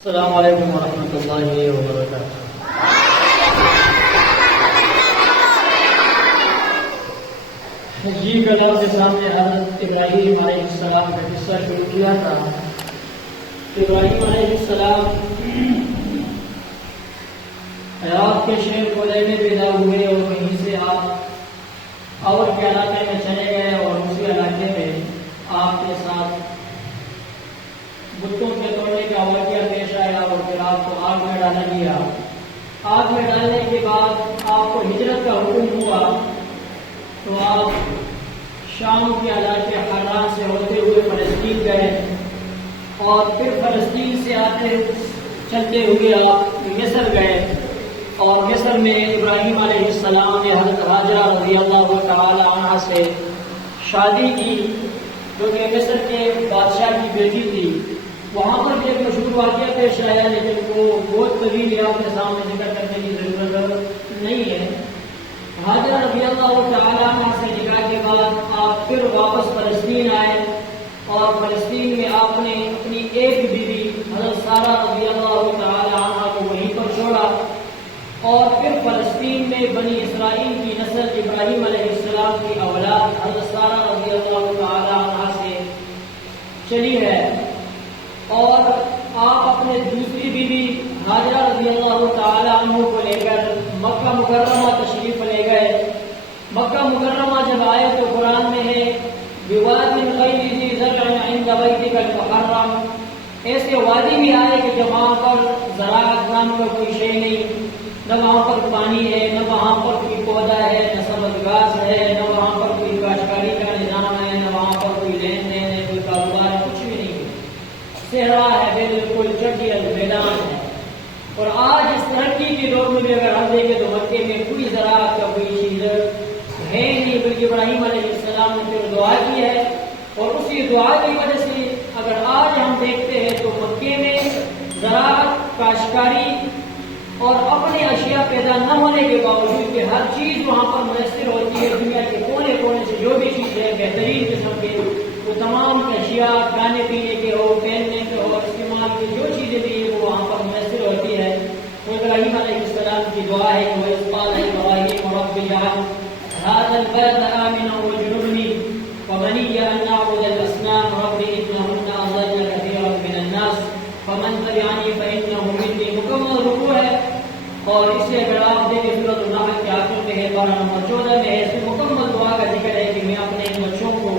السلام علیکم ورحمۃ اللہ وبرکاتہ۔ جی کل آپ کے سامنے حضرت ابراہیم علیہ السلام کا قصہ شروع کیا تھا۔ ابراہیم علیہ السلام عراق کے شہر کوئلے میں پیدا ہوئے اور وہیں سے آپ اور کے علاقے میں چلے گئے اور اسی علاقے میں آپ کے ساتھ بتوں کے توڑنے کا واقعہ پیش آیا اور پھر آپ کو آگ میں ڈالا گیا۔ آگ میں ڈالنے کے بعد آپ کو ہجرت کا حکم ہوا تو آپ شام کے علاقے حران سے ہوتے ہوئے فلسطین گئے اور پھر فلسطین سے آتے چلتے ہوئے آپ مصر گئے اور مصر میں ابراہیم علیہ السلام نے حضرت حاجرہ رضی اللہ تعالی عنہا سے شادی کی جو کہ مصر کے بادشاہ کی بیٹی تھی۔ وہاں پر بھی ایک مشہور واقعہ پیش آیا لیکن وہ بہت طویل ہے، آپ کے سامنے ذکر کرنے کی ضرورت نہیں ہے۔ حاجرہ رضی اللہ تعالی عنہ سے نکاح کے بعد آپ پھر واپس فلسطین آئے اور فلسطین میں آپ نے اپنی ایک بیوی حضرت سارہ رضی اللہ تعالی عنہ کو وہیں پر چھوڑا اور پھر فلسطین میں بنی اسرائیل کی نسل ابراہیم علیہ السلام کی اولاد حضرت سارہ رضی اللہ تعالی عنہ سے چلی ہے اور آپ اپنے دوسری بیوی حاجرہ رضی اللہ تعالی عنہ کو لے کر مکہ مکرمہ تشریف لے گئے۔ مکہ مکرمہ جب آئے تو قرآن میں ہے بواد غیر ذی زرع عند بیتک المحرم، ایسے وادی میں آئے کہ جب وہاں پر زراعت نام کا کوئی شے نہیں، نہ وہاں پر پانی ہے، نہ وہاں پر کوئی پودا ہے، نہ سبز گھاس ہے، نہ وہاں پر کوئی کاشتکاری کا نظام ہے، نہ وہاں پر کوئی لین دین ہے، کوئی کاروبار ہے، کچھ بھی نہیں ہے، صحرا ہے، بالکل چٹیل میدان ہے۔ اور آج اس ترقی کے دور میں بھی اگر ہم دیکھیں تو مکے میں کوئی زراعت کا کوئی چیز ہے نہیں، بلکہ ابراہیم علیہ السلام نے پھر دعا کی ہے اور اسی دعا کی وجہ سے اگر آج ہم دیکھتے ہیں تو مکے میں زراعت، کاشتکاری اور اپنے اشیاء پیدا نہ ہونے کے باوجود کہ ہر چیز وہاں پر میسر ہوتی ہے، دنیا کے کونے کونے سے جو بھی چیز ہے بہترین قسم کے وہ تمام اشیاء کھانے پینے کے ہو، پہننے کے ہو، استعمال کی جو چیزیں بھی وہ وہاں پر میسر ہوتی ہے۔ وہ ابراہیم علیہ السلام کی دعا ہے کہ وَإِذْ قَالَ إِبْرَاهِيمُ رَبِّ اجْعَلْ هَٰذَا الْبَلَدَ آمِنًا وَاجْنُبْنِي وَبَنِيَّ أَن نَّعْبُدَ الْأَصْنَامَ رَبِّ إِنَّهُنَّ أَضَلَّنَ كَثِيرًا مِّنَ النَّاسِ فَمَن تَبِعَنِي فَإِنَّهُ مِنِّي، مکمل رکوع ہے اور اس سے اگر آپ دیکھیں سورۃ النحل کے آخر میں ہے، پارہ نمبر 14 میں ہے، اس میں مکمل دعا کا ذکر ہے کہ میں اپنے ان بچوں کو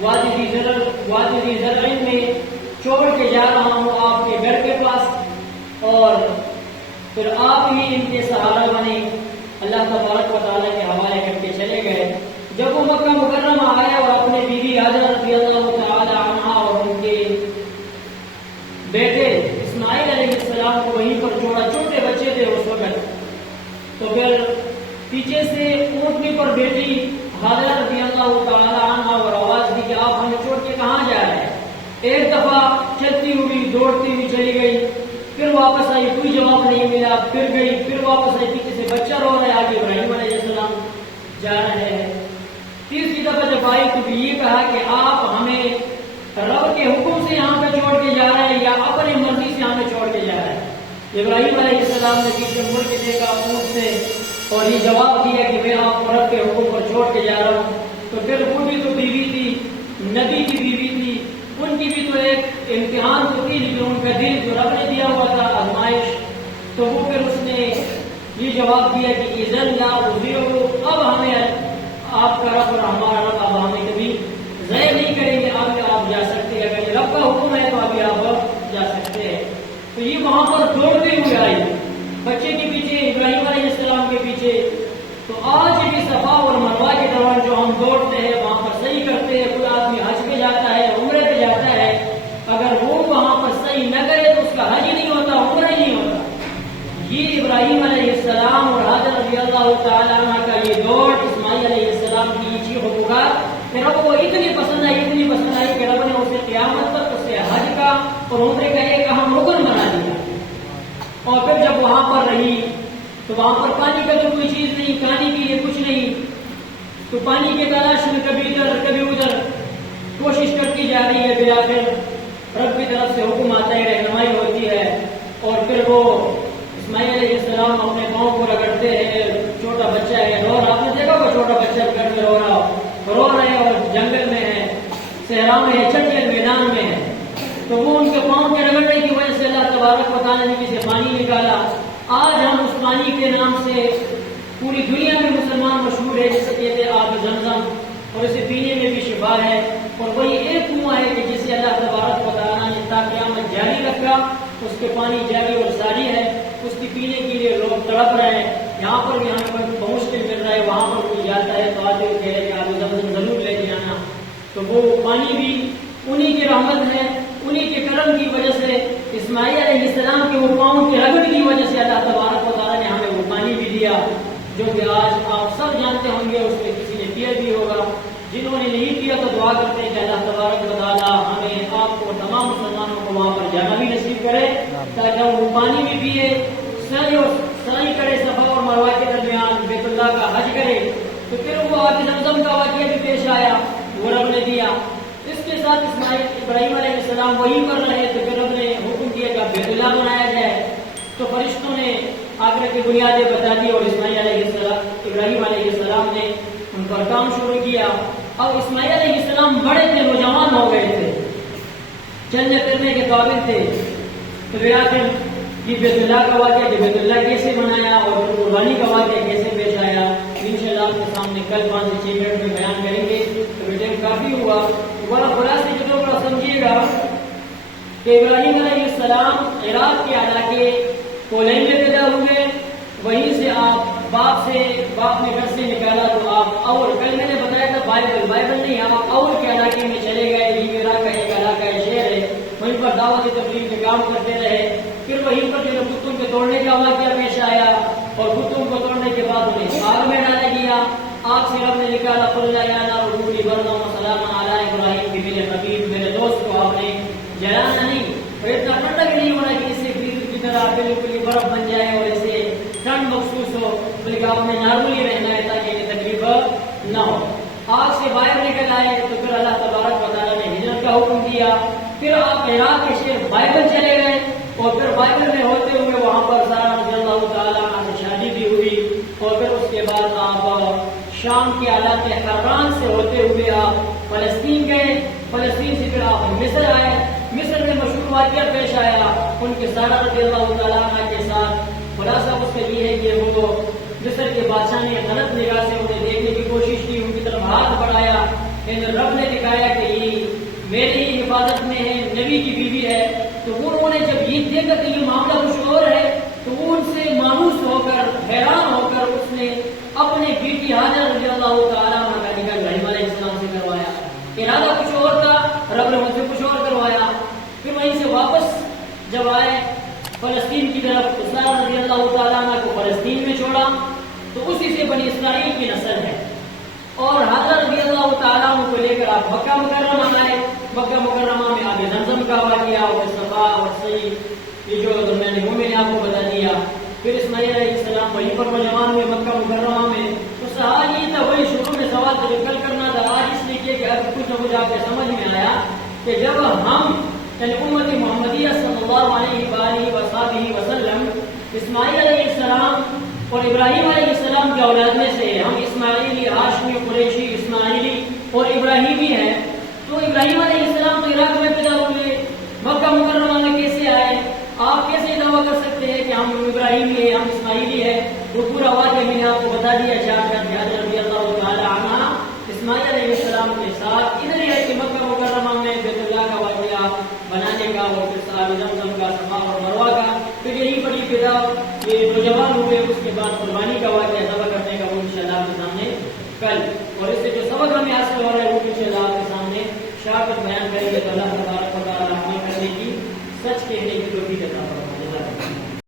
وادی ذی زرع میں چھوڑ کے جا رہا ہوں آپ کے گھر کے پاس اور پھر آپ ہی ان کے سہارا بنے۔ اللہ تبارک و تعالیٰ کے حوالے کر کے چلے گئے۔ جب وہ مکہ مکرمہ آئے اور اپنے بیوی حاجرہ رضی اللہ تعالی عنہا اور ان کے بیٹے اسماعیل علیہ السلام کو وہیں پر چھوڑا، چھوٹے بچے تھے اس وقت، تو پھر پیچھے سے اونٹنی پر بیٹی حاجرہ رضی اللہ تعالی عنہا اور آواز دی کہ آپ ہمیں چھوڑ کے کہاں جا رہے ہیں؟ ایک دفعہ چلتی ہوئی دوڑتی ہوئی چلی گئی، پھر واپس آئی، کوئی جواب نہیں ملا، پھر گئی، پھر واپس آئی، پیچھے سے بچہ رو رہا ہے، آگے ابراہیم علیہ السلام جا رہے ہیں۔ تیسری دفعہ جب آئی تو بھی یہ کہا کہ آپ ہمیں رب کے حکم سے یہاں پہ چھوڑ کے جا رہے ہیں یا اپنی مرضی سے ہمیں چھوڑ کے جا رہے ہیں؟ ابراہیم علیہ السلام نے پیچھے مڑ کے دیکھا اونٹ سے اور یہ جواب دیا کہ میں آپ کو رب کے حکم پر چھوڑ کے جا رہا ہوں۔ تو پھر وہ بھی تو بیوی تھی، نبی کی بیوی تھی، ان کی بھی تو ایک امتحان تو تھی، لیکن ان کا دل جو رب نے دیا ہوا تھا آزمائش، تو وہ پھر اس نے یہ جواب دیا کہ اذن لا اطیعہ، اب ہمیں آپ کا رب اور ہمارا رب اب ہمیں کبھی ضائع نہیں کریں گے، اب آپ جا سکتے ہیں، اگر یہ رب کا حکم ہے تو ابھی آپ جا سکتے ہیں۔ تو یہ وہاں پر دوڑتے ہوئے آئی بچے کے پیچھے، ابراہیم علیہ السلام کے پیچھے۔ تو آج بھی صفا اور مروہ کے دوران جو ہم دوڑتے ہیں وہاں پر صحیح کرتے ہیں، کوئی آدمی حج پہ جاتا ہے، عمرے پہ جاتا ہے، اگر وہ وہاں پر صحیح نہ کرے تو اس کا حج نہیں ہوتا، عمرہ نہیں ہوتا۔ یہ ابراہیم علیہ السلام اور حاجرہ رضی اللہ تعالی عنہ کا یہ دوڑ، اسماعیل علیہ السلام کی یہ چیخ و پکار کہ رب کو اتنی پسند آئی کہ رب نے اسے قیامت تک اس سے حج کا اور عمرے کا ایک اہم رکن بنا دیا۔ اور پھر جب وہاں پر رہی تو وہاں پر پانی کا تو کوئی چیز نہیں، کھانے کے لیے کچھ نہیں، تو پانی کے تلاش میں کبھی ادھر کبھی ادھر کوشش کرتی جا رہی ہے، بالآخر رب کی طرف سے حکم آتا ہے، رہنمائی ہوتی ہے صحرا میں ہے، چٹیل میدان میں ہے، تو وہ ان کے پاؤں کے رگڑنے کی وجہ سے اللہ تبارک و تعالیٰ نے سے پانی نکالا۔ آج ہم اس پانی کے نام سے پوری دنیا میں مسلمان مشہور ہے، جسے کہتے ہیں آب زمزم، اور اسے پینے میں بھی شفا ہے، اور وہی ایک کنواں ہے کہ جسے اللہ تبارک و تعالیٰ نے تا قیامت جاری رکھا، اس کے پانی جاری اور ساری ہے، اس کی پینے کے لیے لوگ تڑپ رہے ہیں۔ یہاں پر بھی ہمیں بہت مشکل مل رہا ہے، وہاں پر کوئی جاتا ہے تو آج وہ کہہ رہے کہ آب زمزم ضرور لے کے آنا، تو وہ پانی بھی انہی کی رحمت ہے، انہی کے کرم کی وجہ سے، اسماعیل علیہ السلام کے وہ پاؤں کے رگڑ کی وجہ سے اللہ تبارک و تعالیٰ نے ہمیں وہ پانی بھی دیا، جو کہ آج آپ سب جانتے ہوں گے، اس میں کسی نے پیا بھی ہوگا، جنہوں نے نہیں پیا تو دعا کرتے ہیں کہ اللہ تبارک و تعالیٰ ہمیں آپ کو تمام مسلمانوں کو وہاں پر جانا بھی نصیب کرے تاکہ ہم وہ پانی بھی پیے، سعی کرے صفا اور مروہ کے درمیان بیت اللہ کا حج کرے۔ تو پھر وہ آب زمزم کا واقعہ بھی پیش آیا، وہ رب نے دیا۔ اس کے ساتھ ابراہیم علیہ السلام وہی پر رہے، تو پھر رب نے حکم دیا کہ بیت اللہ بنایا جائے، تو فرشتوں نے آگرہ کی بنیادیں بتا دی، اور ابراہیم علیہ السلام نے ان پر کام شروع کیا۔ اب اسماعیل علیہ السلام بڑے تھے، نوجوان ہو گئے تھے، چلنے پھرنے کے قابل تھے، تو آخر یہ بیت اللہ کا واقعہ کہ بیت اللہ کیسے بنایا اور قربانی کا واقعہ کیسے پیش آیا، انشاءاللہ آپ کے سامنے کل 5 سے 6 منٹ میں بیان کریں گے۔ تو بیٹے کافی ہوا، بڑا خلاصے جو بڑا سمجھیے گا کہ ابراہیم علیہ السلام عراق کے علاقے کولین میں پیدا ہوئے، وہیں سے آپ باپ نے گھر سے نکالا تو آپ اور کل میں نے بتایا تھا بائبل نہیں، آپ اور کے علاقے میں چلے گئے، یہ عراق کا ایک علاقہ ہے، شہر ہے، وہیں پر دعوت تبلیغ کے کام کرتے رہے۔ پھر وہیں پر جو بتوں کے توڑنے کا واقعہ پیش آیا، اور بتوں کو توڑنے کے بعد انہیں آگ میں ڈالا گیا، آگ سے رب نے نکالا، قل یا نار کونی بردا وسلاما علی ابراہیم، کہ میرے حبیب میرے دوست کو آپ نے جلانا نہیں، اور اتنا ٹھنڈا بھی نہیں ہونا کہ اسے کی طرح بالکل برف بن جائے اور اسے ٹھنڈ محسوس ہو، بلکہ آپ نے نارملی رہنا ہے تاکہ یہ تکلیف نہ ہو۔ آگ سے باہر نکل آئے تو پھر اللہ تبارک و تعالیٰ نے ہجرت کا حکم دیا، پھر آپ عراق کے شہر بائبل چلے گئے، اور پھر بائبل میں ہوتے ہوئے وہاں پر سارا رضی اللہ تعالیٰ عنہ سے شادی بھی ہوئی، اور پھر اس کے بعد آپ شام کے علاقے حران سے ہوتے ہوئے آپ فلسطین گئے، فلسطین سے پھر آپ مصر آئے، مصر میں مشہور واقعہ پیش آیا ان کے سارا رضی اللہ تعالیٰ عنہ کے ساتھ۔ خلاصہ اس کے لیے ہے کہ وہ مصر کے بادشاہ نے غلط نگاہ سے انہیں دیکھنے کی کوشش کی، ان کی طرف ہاتھ بڑھایا، لیکن رب نے دکھایا کہ یہ میری ہی حفاظت میں ہے، نبی کی بیوی ہے، تو وہ انہوں نے جب یہ دیکھا کہ یہ معاملہ کچھ اور ہے تو وہ ان سے مانوس ہو کر حیران ہو کر اس نے اپنے بیٹی حاجر رضی اللہ تعالیٰ عنہ کا نکاح ابراہیم علیہ السلام سے کروایا۔ ارادہ کچھ اور تھا، رب نے مجھ سے کچھ اور کروایا۔ پھر وہیں سے واپس جب آئے فلسطین کی طرف، تو سارا رضی اللہ تعالیٰ عنہ کو فلسطین میں چھوڑا، تو اسی سے بنی اسرائیل کی نسل ہے، اور حضرت رضی اللہ تعالیٰ عنہ کو لے کر آپ مکہ مکرمہ آئے۔ مکہ مکرمہ میں آب زمزم کا واقعہ اور صفا اور صحیح یہ جو میں نے آپ کو بتا دیا۔ پھر اسماعیل علیہ السلام وہیں پر نوجوان ہوئے مکہ مکرمہ میں، تو سوال یہ تھا، وہی شروع میں سوال تھا جو کل کرنا تھا، آج اس لیے کہ اب کچھ نہ کچھ آپ کے سمجھ میں آیا کہ جب ہم یعنی امت محمدیہ صلی اللہ علیہ وآلہ وصحبہ وسلم اسماعیل علیہ السلام اور ابراہیم علیہ السلام کے اولاد میں سے، ہم اسماعیلی، ہاشمی، قریشی، اسماعیلی اور ابراہیمی ہیں، تو ابراہیم علیہ السلام تو عراق میں پیدا ہوئے، مکہ مکرمہ میں کیسے آئے؟ آپ کیسے دعویٰ کر سکتے ہیں کہ ہم ابراہیمی ہیں، ہم اسماعیلی ہیں؟ وہ پورا واقعہ میں نے آپ کو بتا دیا، حضرت رضی اللہ تعالیٰ عنہ اسماعیل علیہ السلام کے ساتھ ادھر ہے کہ مکہ مکرمہ میں بیت اللہ کا واقعہ بنانے کا، اور پھر آب زمزم کا، صفا اور مروہ کا، پھر یہی بڑی فضا یہ نوجوان ہوئے، اس کے بعد قربانی کا واقعہ ذبح کرنے کا، وہ انشاءاللہ آپ کے سامنے کل، اور اس سے جو سبق ہمیں حاصل ہو رہا ہے وہ انشاءاللہ آپ کے سامنے شاکر بیان کریں گے۔ تو اللہ تبارک و تعالیٰ عمل کرنے کی، سچ کہنے کی توفیق عطا فرمائے۔